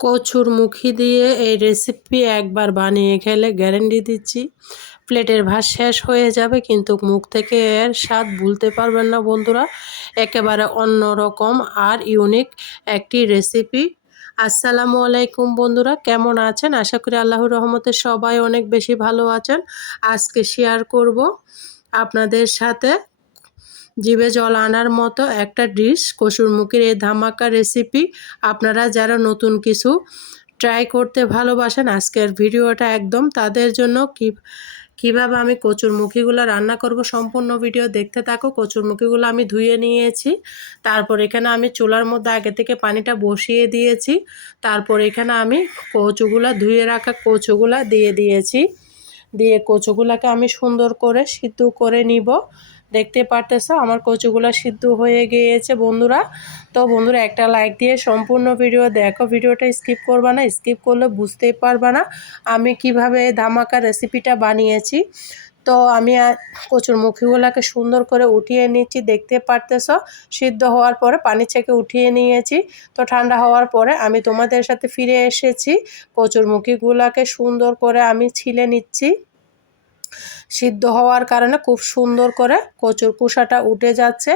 কচুর মুখি দিয়ে এই রেসিপি একবার বানিয়ে খেলে গ্যারান্টি দিচ্ছি প্লেটের ভাত শেষ হয়ে যাবে, কিন্তু মুখ থেকে এর স্বাদ ভুলতে পারবেন না বন্ধুরা। একেবারে অন্যরকম আর ইউনিক একটি রেসিপি। আসসালামু আলাইকুম বন্ধুরা, কেমন আছেন? আশা করি আল্লাহর রহমতে সবাই অনেক বেশি ভালো আছেন। আজকে শেয়ার করব আপনাদের সাথে জিভে জল আনার মতো একটা ডিশ, কচুর মুখির এই ধামাকা রেসিপি। আপনারা যারা নতুন কিছু ট্রাই করতে ভালোবাসেন, আজকের ভিডিওটা একদম তাদের জন্য। কিভাবে আমি কচুর মুখিগুলো রান্না করব সম্পূর্ণ ভিডিও দেখতে থাকো। কচুর মুখিগুলো আমি ধুয়ে নিয়েছি, তারপর এখানে আমি চুলার মধ্যে আগে থেকে পানিটা বসিয়ে দিয়েছি। তারপর এখানে আমি কচুগুলা ধুয়ে রাখা কচুগুলা দিয়ে দিয়েছি। দিয়ে কচুগুলাকে আমি সুন্দর করে সিদ্ধ করে নিব। দেখতে পারতেছো আমার কচুগুলা সিদ্ধ হয়ে গিয়েছে বন্ধুরা। তো বন্ধুরা, একটা লাইক দিয়ে সম্পূর্ণ ভিডিও দেখো, ভিডিওটা স্কিপ করবা না, স্কিপ করলে বুঝতেই পারবা না আমি কিভাবে ধামাকা রেসিপিটা বানিয়েছি। তো আমি কচুর মুখিগুলাকে সুন্দর করে উঠিয়ে নিচ্ছি, দেখতে পারতেছো সিদ্ধ হওয়ার পরে পানি ছেঁকে উঠিয়ে নিয়েছি। তো ঠান্ডা হওয়ার পরে আমি তোমাদের সাথে ফিরে এসেছি। কচুর মুখিগুলাকে সুন্দর করে আমি ছিলে নিচ্ছি। সিদ্ধ হওয়ার কারণে খুব সুন্দর করে কচুর কুসাটা উঠে যাচ্ছে।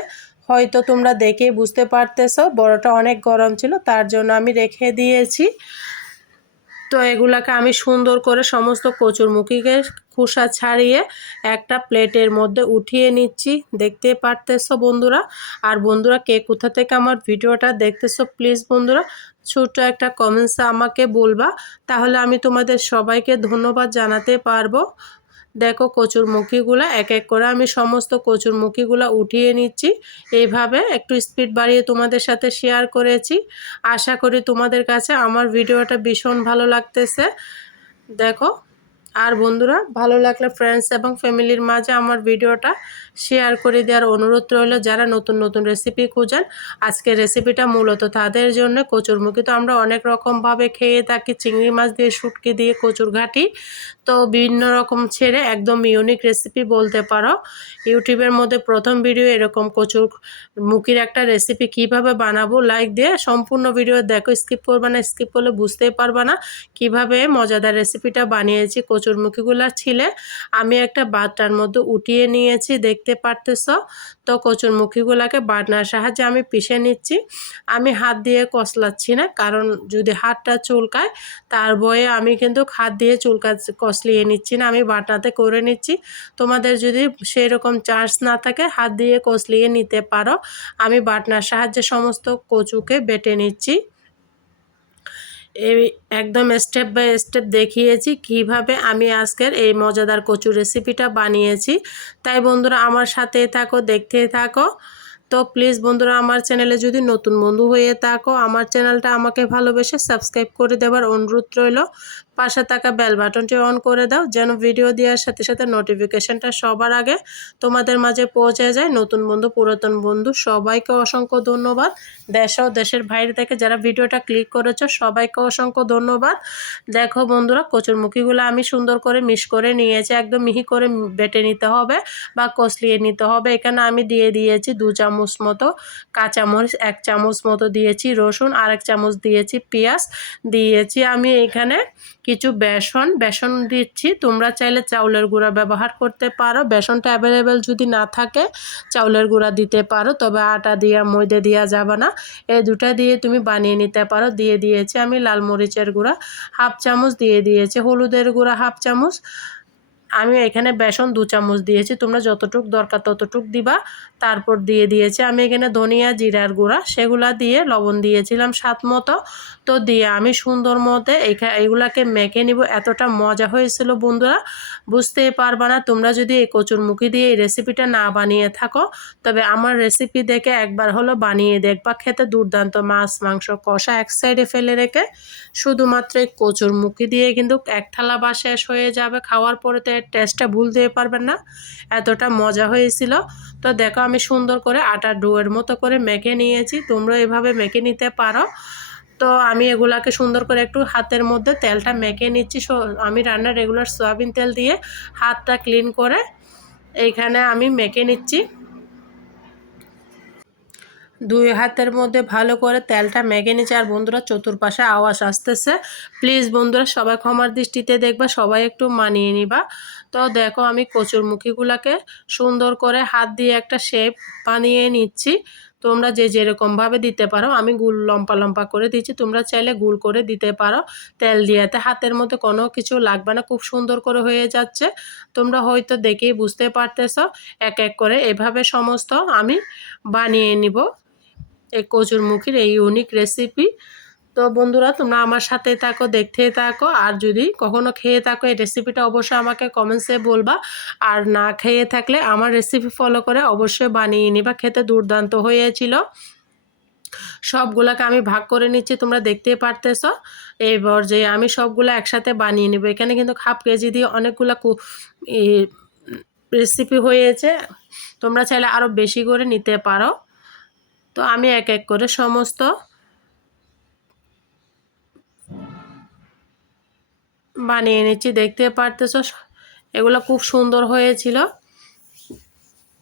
হয়তো তোমরা দেখেই বুঝতে পারতেছো বড়টা অনেক গরম ছিল, তার জন্য আমি রেখে দিয়েছি। তো এগুলাকে আমি সুন্দর করে সমস্ত কচুর মুখিকে খোসা ছাড়িয়ে একটা প্লেটের মধ্যে উঠিয়ে নিচ্ছি, দেখতে পারতেছো বন্ধুরা। আর বন্ধুরা, কে কোথা থেকে আমার ভিডিওটা দেখতেছো প্লিজ বন্ধুরা ছোট্ট একটা কমেন্টসে আমাকে বলবা, তাহলে আমি তোমাদের সবাইকে ধন্যবাদ জানাতে পারবো। দেখো কচুর মুখিগুলা এক এক করে আমি সমস্ত কচুর মুখিগুলা উঠিয়ে নিচ্ছি। এইভাবে একটু স্পিড বাড়িয়ে তোমাদের সাথে শেয়ার করেছি। আশা করি তোমাদের কাছে আমার ভিডিওটা ভীষণ ভালো লাগতেছে। দেখো, আর বন্ধুরা, ভালো লাগলে ফ্রেন্ডস এবং ফ্যামিলির মাঝে আমার ভিডিওটা শেয়ার করে দেওয়ার অনুরোধ রইল। যারা নতুন নতুন রেসিপি খুঁজেন, আজকের রেসিপিটা মূলত তাদের জন্য। কচুরমুখী তো আমরা অনেক রকমভাবে খেয়ে থাকি, চিংড়ি মাছ দিয়ে, শুটকি দিয়ে, কচুর ঘাটি, তো বিভিন্ন রকম ছেড়ে একদম ইউনিক রেসিপি বলতে পারো। ইউটিউবের মধ্যে প্রথম ভিডিও এরকম কচুর মুখির একটা রেসিপি কিভাবে বানাবো। লাইক দিয়ে সম্পূর্ণ ভিডিও দেখো, স্কিপ করবে না, স্কিপ করলে বুঝতেই পারবে না কিভাবে মজাদার রেসিপিটা বানিয়েছি। কচুর মুখিগুলা ছিলে আমি একটা বাটার মধ্যে উঠিয়ে নিয়েছি, দেখতে পারতেছ। তো কচুর মুখিগুলাকে বাটনার সাহায্যে আমি পিষে নিচ্ছি। আমি হাত দিয়ে কসলাচ্ছি না, কারণ যদি হাতটা চুলকায় তার ভয়ে আমি কিন্তু হাত দিয়ে কসলিয়ে নিচ্ছি না, আমি বাটনাতে করে নিচ্ছি। তোমাদের যদি সেই রকম চান্স না থাকে হাত দিয়ে কসলিয়ে নিতে পারো। আমি বাটনার সাহায্যে সমস্ত কচুকে বেটে নিচ্ছি। এই একদম স্টেপ বাই স্টেপ দেখিয়েছি কিভাবে আমি আজকের এই মজাদার কচু রেসিপিটা বানিয়েছি। তাই বন্ধুরা আমার সাথেই থাকো, দেখতেই থাকো। তো প্লিজ বন্ধুরা, আমার চ্যানেলে যদি নতুন বন্ধু হয়ে থাকো, আমার চ্যানেলটা আমাকে ভালোবেসে সাবস্ক্রাইব করে দেওয়ার অনুরোধ রইল। পাশে থাকা বেল বাটনটি অন করে দাও, যেন ভিডিও দেওয়ার সাথে সাথে নোটিফিকেশনটা সবার আগে তোমাদের মাঝে পৌঁছে যায়। নতুন বন্ধু, পুরাতন বন্ধু, সবাইকে অসংখ্য ধন্যবাদ। দেশ ও দেশের বাইরে থেকে যারা ভিডিওটা ক্লিক করেছো সবাইকে অসংখ্য ধন্যবাদ। দেখো বন্ধুরা, কচুর মুখিগুলো আমি সুন্দর করে মিশ করে নিয়েছি, একদম মিহি করে বেটে নিতে হবে বা কষলিয়ে নিতে হবে। এখানে আমি দিয়ে দিয়েছি 2 চামচ মতো কাঁচামরিচ, 1 চামচ মতো দিয়েছি রসুন, আর 1 চামচ দিয়েছি পেঁয়াজ দিয়েছি। আমি এখানে কিছু বেসন দিচ্ছি। তোমরা চাইলে চাউলের গুঁড়া ব্যবহার করতে পারো, বেসনটা অ্যাভেলেবেল যদি না থাকে চাউলের গুঁড়া দিতে পারো, তবে আটা দিয়া ময়দা দেওয়া যাবে না। এই দুটা দিয়ে তুমি বানিয়ে নিতে পারো। দিয়ে দিয়েছি আমি লাল মরিচের গুঁড়া 1/2 চামচ, দিয়ে দিয়েছি হলুদের গুঁড়া 1/2 চামচ। আমি এখানে বেসন 2 চামচ দিয়েছি, তোমরা যতটুক দরকার ততটুক দিবা। তারপর দিয়ে দিয়েছি আমি এখানে ধনিয়া জিরার গুঁড়া, সেগুলা দিয়ে লবণ দিয়েছিলাম স্বাদ মতো। তো দিয়ে আমি সুন্দর মতো এগুলাকে মেখে নিব। এতটা মজা হয়েছিল বন্ধুরা, বুঝতেই পারবা না তোমরা যদি এই কচুর মুখি দিয়ে এই রেসিপিটা না বানিয়ে থাকো, তবে আমার রেসিপি দেখে একবার হলো বানিয়ে দেখবা, খেতে দুর্দান্ত। মাছ মাংস কষা এক সাইডে ফেলে রেখে শুধুমাত্র এই কচুর মুখি দিয়ে কিন্তু এক থালা বা শেষ হয়ে যাবে। খাওয়ার পরে তো এর টেস্টটা ভুলতেই পারবেন না, এতটা মজা হয়েছিল। তো দেখো আমি সুন্দর করে আটার ডোয়ের মতো করে মেখে নিয়েছি, তোমরা এভাবে মেখে নিতে পারো। তো আমি এগুলাকে সুন্দর করে একটু হাতের মধ্যে তেলটা মেখে নিচ্ছি। আমি রান্নার রেগুলার সয়াবিন তেল দিয়ে হাতটা ক্লিন করে এইখানে আমি মেখে নিচ্ছি। দুই হাতের মধ্যে ভালো করে তেলটা মেখে নিচ্ছে। আর বন্ধুরা চতুর্পাশে আওয়াজ আসতেছে, প্লিজ বন্ধুরা সবাই ক্ষমার দৃষ্টিতে দেখবা, সবাই একটু মানিয়ে নিবা। তো দেখো আমি কচুরমুখীগুলোকে সুন্দর করে হাত দিয়ে একটা শেপ বানিয়ে নিচ্ছি। তোমরা যে যেরকমভাবে দিতে পারো, আমি গোল লম্পা লম্পা করে দিচ্ছি, তোমরা চাইলে গোল করে দিতে পারো। তেল দিয়েতে হাতের মধ্যে কোনো কিছু লাগবে না, খুব সুন্দর করে হয়ে যাচ্ছে। তোমরা হয়তো দেখেই বুঝতে পারতেছ। এক এক করে এভাবে সমস্ত আমি বানিয়ে নিব এই কচুরমুখীর এই ইউনিক রেসিপি। তো বন্ধুরা তোমরা আমার সাথে থাকো, দেখতেই থাকো। আর যদি কখনো খেয়ে থাকো এই রেসিপিটা অবশ্যই আমাকে কমেন্টসে বলবা। আর না খেয়ে থাকলে আমার রেসিপি ফলো করে অবশ্যই বানিয়ে নিবা, খেতে দুর্দান্ত হয়েছিল। সবগুলাকে আমি ভাগ করে নিচ্ছি, তোমরা দেখতেই পারতেছ। এবার যে আমি সবগুলো একসাথে বানিয়ে নেব। এখানে কিন্তু হাফ কেজি দিয়ে অনেকগুলো রেসিপি হয়েছে, তোমরা চাইলে আরও বেশি করে নিতে পারো। তো আমি এক এক করে সমস্ত বানিয়ে নিচ্ছি, দেখতে পারতেছো এগুলো খুব সুন্দর হয়েছিল।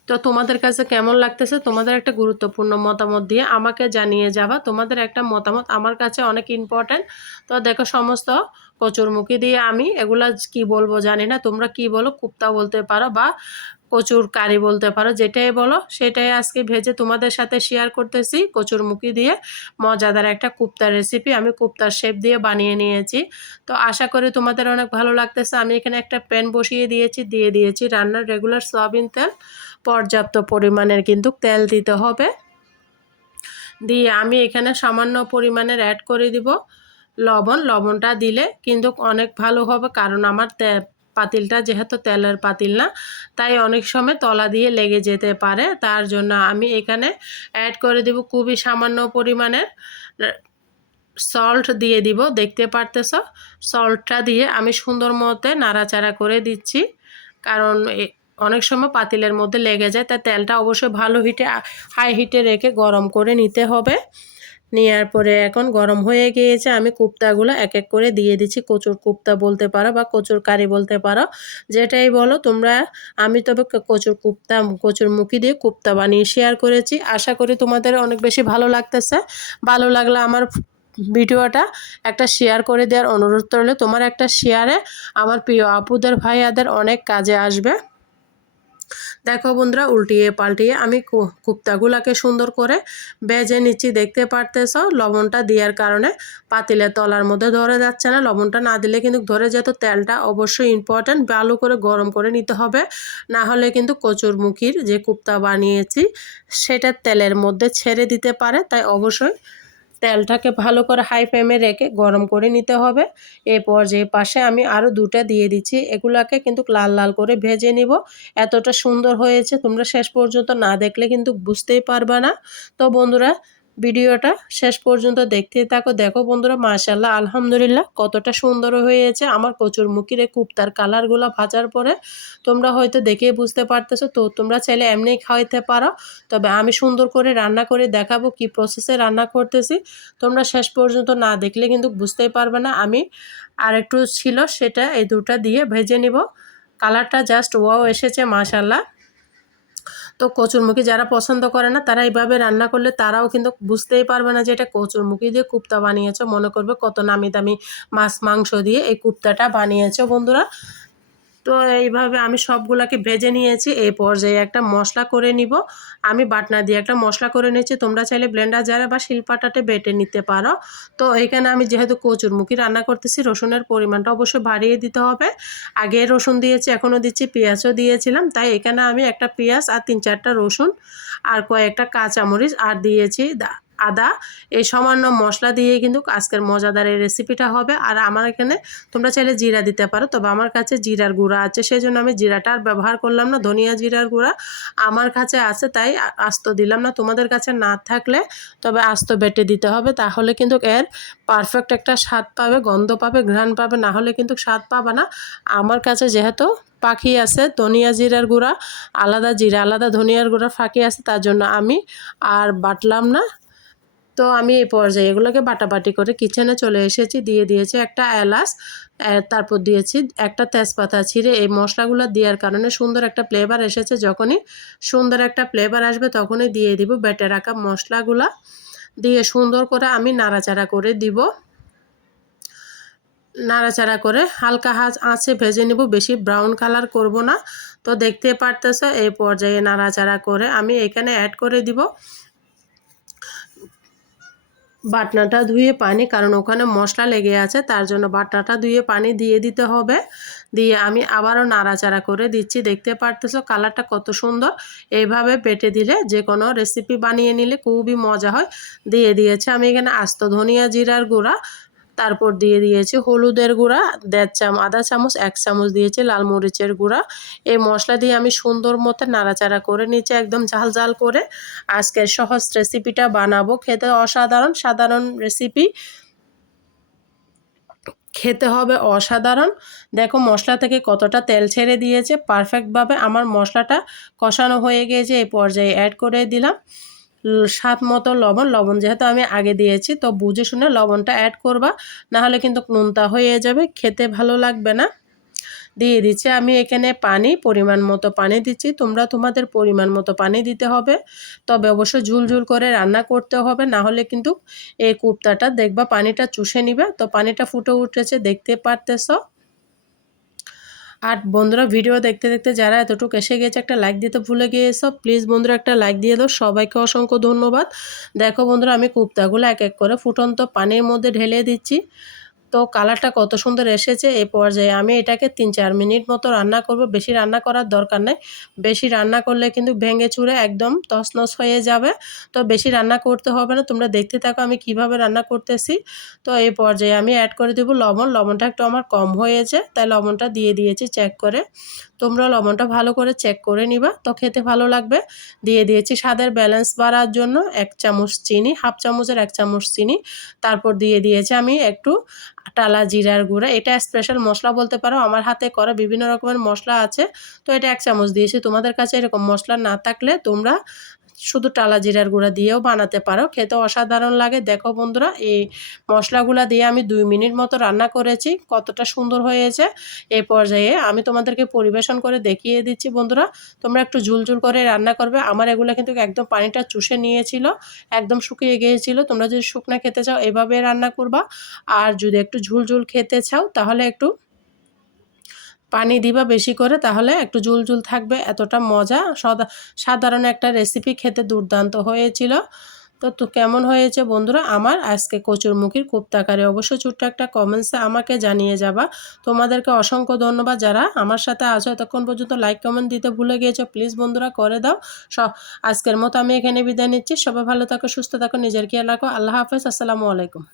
তো তোমাদের কাছে কেমন লাগতেছে, তোমাদের একটা গুরুত্বপূর্ণ মতামত দিয়ে আমাকে জানিয়ে যাবা। তোমাদের একটা মতামত আমার কাছে অনেক ইম্পর্ট্যান্ট। তো দেখো সমস্ত কচুরমুখী দিয়ে আমি এগুলা কি বলবো জানি না, তোমরা কি বলো, কুপ্তা বলতে পারো বা কচুর কারি বলতে পারো, যেটাই বলো সেটাই আজকে ভেজে তোমাদের সাথে শেয়ার করতেছি। কচুরমুখী দিয়ে মজাদার একটা কুপ্তার রেসিপি আমি কুপ্তার শেপ দিয়ে বানিয়ে নিয়েছি। তো আশা করি তোমাদের অনেক ভালো লাগতেছে। আমি এখানে একটা প্যান বসিয়ে দিয়েছি রান্নার রেগুলার সয়াবিন তেল, পর্যাপ্ত পরিমাণের কিন্তু তেল দিতে হবে। দিয়ে আমি এখানে সামান্য পরিমাণের অ্যাড করে দিব লবণটা দিলে কিন্তু অনেক ভালো হবে, কারণ আমার পাতিলটা যেহেতু তেলের পাতিল না, তাই অনেক সময় তলা দিয়ে লেগে যেতে পারে। তার জন্য আমি এখানে অ্যাড করে দিব খুবই সামান্য পরিমাণের সল্ট দিয়ে দিব, দেখতে পারতেছ। সল্টটা দিয়ে আমি সুন্দর মতো নাড়াচাড়া করে দিচ্ছি, কারণ অনেক সময় পাতিলের মধ্যে লেগে যায়। তাই তেলটা অবশ্যই ভালো হাই হিটে রেখে গরম করে নিতে হবে। নেওয়ার পরে এখন গরম হয়ে গিয়েছে, আমি কুপ্তাগুলো এক এক করে দিয়ে দিচ্ছি। কচুর কুপ্তা বলতে পারো বা কচুর কারি বলতে পারো, যেটাই বলো তোমরা। আমি তবে কচুর মুখি দিয়ে কুপ্তা বানিয়ে শেয়ার করেছি। আশা করি তোমাদের অনেক বেশি ভালো লাগতেছে। ভালো লাগলে আমার ভিডিওটা একটা শেয়ার করে দেওয়ার অনুরোধ করলে, তোমার একটা শেয়ারে আমার প্রিয় আপুদের ভাইয়াদের অনেক কাজে আসবে। দেখো বন্ধুরা উল্টিয়ে পাল্টিয়ে আমি কুপ্তাগুলাকে সুন্দর করে ভেজে নিচ্ছি, দেখতে পারতেছ। লবণটা দেওয়ার কারণে পাতিলের তলার মধ্যে ধরে যাচ্ছে না, লবণটা না দিলে কিন্তু ধরে যেত। তেলটা অবশ্যই ইম্পর্ট্যান্ট, ভালো করে গরম করে নিতে হবে, না হলে কিন্তু কচুরমুখীর যে কুপ্তা বানিয়েছি সেটা তেলের মধ্যে ছেড়ে দিতে পারে। তাই অবশ্যই তেলটাকে ভালো করে হাই ফ্লেমে রেখে গরম করে নিতে হবে। এরপর যে পাশে আমি আরও দুটা দিয়ে দিচ্ছি, এগুলাকে কিন্তু লাল লাল করে ভেজে নিব। এতটা সুন্দর হয়েছে, তোমরা শেষ পর্যন্ত না দেখলে কিন্তু বুঝতেই পারবে না। তো বন্ধুরা ভিডিওটা শেষ পর্যন্ত দেখতেই থাকো। দেখো বন্ধুরা মাশাআল্লাহ আলহামদুলিল্লাহ কতটা সুন্দর হয়েছে আমার কচুরমুখীর এই কুপ্তার কালারগুলো ভাজার পরে। তোমরা হয়তো দেখেই বুঝতে পারতেছো। তো তোমরা চাইলে এমনিই খাওয়াইতে পারো, তবে আমি সুন্দর করে রান্না করে দেখাবো কি প্রসেসে রান্না করতেছি। তোমরা শেষ পর্যন্ত না দেখলে কিন্তু বুঝতেই পারবে না। আমি আর একটু ছিল সেটা এই দুটা দিয়ে ভেজে নিব। কালারটা জাস্ট ওয়াও এসেছে মাশাআল্লাহ। তো কচুরমুখী যারা পছন্দ করে না তারা এইভাবে রান্না করলে তারাও কিন্তু বুঝতেই পারবে না যে এটা কচুরমুখী দিয়ে কুপ্তা বানিয়েছো, মনে করবে কত নামি দামি মাছ মাংস দিয়ে এই কুপ্তাটা বানিয়েছো বন্ধুরা। তো এইভাবে আমি সবগুলাকে ভেজে নিয়েছি। এই পর্যায়ে একটা মশলা করে নিব। আমি বাটনা দিয়ে একটা মশলা করে নিয়েছি, তোমরা চাইলে ব্লেন্ডার জারে বা শিলপাটাতে বেটে নিতে পারো। তো এইখানে আমি যেহেতু কচুরমুখী রান্না করতেছি, রসুনের পরিমাণটা অবশ্যই বাড়িয়ে দিতে হবে। আগে রসুন দিয়েছি, এখনও দিচ্ছি, পেঁয়াজও দিয়েছিলাম। তাই এখানে আমি একটা পেঁয়াজ আর 3-4টা রসুন আর কয়েকটা কাঁচামরিচ আর দিয়েছি আদা। এই সামান্য মশলা দিয়ে কিন্তু আজকের মজাদার এই রেসিপিটা হবে। আর আমার এখানে তোমরা চাইলে জিরা দিতে পারো, তবে আমার কাছে জিরার গুঁড়া আছে, সেই জন্য আমি জিরাটা আর ব্যবহার করলাম না। ধনিয়া জিরার গুঁড়া আমার কাছে আছে তাই আস্ত দিলাম না। তোমাদের কাছে না থাকলে তবে আস্ত বেটে দিতে হবে, তাহলে কিন্তু এর পারফেক্ট একটা স্বাদ পাবে, গন্ধ পাবে, ঘ্রাণ পাবে, না হলে কিন্তু স্বাদ পাবে না। আমার কাছে যেহেতু পাখি আছে, ধনিয়া জিরার গুঁড়া আলাদা, জিরা আলাদা, ধনিয়ার গুঁড়া ফাঁকি আছে, তার জন্য আমি আর বাটলাম না। তো আমি এই পর্যায়ে এগুলোকে বাটাবাটি করে কিচেনে চলে এসেছি, দিয়ে দিয়েছি একটা এলাচ, তারপর দিয়েছি একটা তেজপাতা ছিঁড়ে। এই মশলাগুলো দেওয়ার কারণে সুন্দর একটা ফ্লেভার এসেছে, যখনই সুন্দর একটা ফ্লেভার আসবে তখনই দিয়ে দিব বেটে রাখা মশলাগুলা, দিয়ে সুন্দর করে আমি নাড়াচাড়া করে দিব। নাড়াচাড়া করে হালকা আঁচে ভেজে নিব, বেশি ব্রাউন কালার করব না। তো দেখতে পারতেছো এই পর্যায়ে নাড়াচাড়া করে আমি এখানে অ্যাড করে দিব বাটনাটা ধুয়ে পানি, কারণ ওখানে মশলা লেগে আছে, তার জন্য বাটনাটা ধুয়ে পানি দিয়ে দিতে হবে। দিয়ে আমি আবারও নাড়াচাড়া করে দিচ্ছি। দেখতে পারতেছো কালারটা কত সুন্দর। এইভাবে বেটে দিলে যে কোনো রেসিপি বানিয়ে নিলে খুবই মজা হয়। দিয়ে দিয়েছি আমি এখানে আস্ত ধনিয়া জিরার গুঁড়া, তারপর দিয়ে দিয়েছি হলুদের গুঁড়া আধা চামচ, 1 চামচ দিয়েছি লাল মরিচের গুঁড়া। এই মশলা দিয়ে আমি সুন্দর মতো নাড়াচাড়া করে নিচ্ছি একদম ঝাল ঝাল করে। আজকের সহজ রেসিপিটা বানাবো, খেতে অসাধারণ, সাধারণ রেসিপি, খেতে হবে অসাধারণ। দেখো মশলা থেকে কতটা তেল ছেড়ে দিয়েছে পারফেক্টভাবে। আমার মশলাটা কষানো হয়ে গিয়েছে, এই পর্যায়ে অ্যাড করে দিলাম স্বাদ মতো লবণ যেহেতু আমি আগে দিয়েছি, তো বুঝে শুনে লবণটা অ্যাড করবা, না হলে কিন্তু নোনতা হয়ে যাবে, খেতে ভালো লাগবে না। দিয়ে দিচ্ছি আমি এখানে পানি, পরিমাণ মতো পানি দিচ্ছি, তোমরা তোমাদের পরিমাণ মতো পানি দিতে হবে। তবে অবশ্যই ঝুলঝুল করে রান্না করতে হবে, না হলে কিন্তু এই কোপ্তাটা দেখবা পানিটা চুষে নিবে। তো পানিটা ফুটে উঠেছে দেখতে পারতেছো। আর বন্ধুরা ভিডিও দেখতে দেখতে যারা এতটুকু এসে গেছে একটা লাইক দিতে ভুলে গিয়েছো, প্লিজ বন্ধুরা একটা লাইক দিয়ে দাও। সবাইকে অসংখ্য ধন্যবাদ। দেখো বন্ধুরা আমি কোপ্তাগুলো এক এক করে ফুটন্ত পানির মধ্যে ঢেলে দিচ্ছি। তো কালারটা কত সুন্দর এসেছে। এই পর্যায়ে আমি এটাকে 3-4 মিনিট মতো রান্না করব, বেশি রান্না করার দরকার নেই। বেশি রান্না করলে কিন্তু ভেঙে চুরে একদম তছনছ হয়ে যাবে। তো বেশি রান্না করতে হবে না, তোমরা দেখতে থাকো আমি কিভাবে রান্না করতেছি। তো এই পর্যায়ে আমি অ্যাড করে দেব লবণটা একটু আমার কম হয়েছে, তাই লবণটা দিয়ে দিয়েছি চেক করে। তোমরা লবণটা ভালো করে চেক করে নিবা, তো খেতে ভালো লাগবে। দিয়ে দিয়েছি স্বাদের ব্যালেন্স বাড়ার জন্য 1 চামচ চিনি, হাফ চামচের 1 চামচ চিনি। তারপর দিয়ে দিয়েছি আমি একটু টালা জিরার গুঁড়া, এটা স্পেশাল মশলা বলতে পারো, আমার হাতে করা বিভিন্ন রকমের মশলা আছে। তো এটা 1 চামচ দিয়েছি, তোমাদের কাছে এরকম মশলা না থাকলে তোমরা শুধু টালা জিরার গুঁড়া দিয়েও বানাতে পারো, খেতে অসাধারণ লাগে। দেখো বন্ধুরা এই মশলাগুলা দিয়ে আমি 2 মিনিট মতো রান্না করেছি, কতটা সুন্দর হয়েছে। এই পর্যায়ে আমি তোমাদেরকে পরিবেশন করে দেখিয়ে দিচ্ছি। বন্ধুরা তোমরা একটু ঝুলঝুল করে রান্না করবে, আমার এগুলো কিন্তু একদম পানিটা চুষে নিয়েছিল, একদম শুকিয়ে গিয়েছিল। তোমরা যদি শুকনা খেতে চাও এভাবে রান্না করবা, আর যদি একটু ঝুলঝুল খেতে চাও তাহলে একটু পানি দিবা বেশি করে, তাহলে একটু ঝুলঝুল থাকবে। এতটা মজা, সাধারণ একটা রেসিপি, খেতে দুর্দান্ত হয়েছিল। তো কেমন হয়েছে বন্ধুরা আমার আজকে কচুরমুখির কোপ্তা কারি, অবশ্যই ছোট্ট একটা কমেন্টসে আমাকে জানিয়ে যাবা। তোমাদেরকে অসংখ্য ধন্যবাদ যারা আমার সাথে আছো এতক্ষণ পর্যন্ত। লাইক কমেন্ট দিতে ভুলে গিয়েছো, প্লিজ বন্ধুরা করে দাও। আজকের মতো আমি এখানে বিদায় নিচ্ছি। সবাই ভালো থাকো, সুস্থ থাকো, নিজের খেয়াল রাখো। আল্লাহ হাফেজ, আসসালামু আলাইকুম।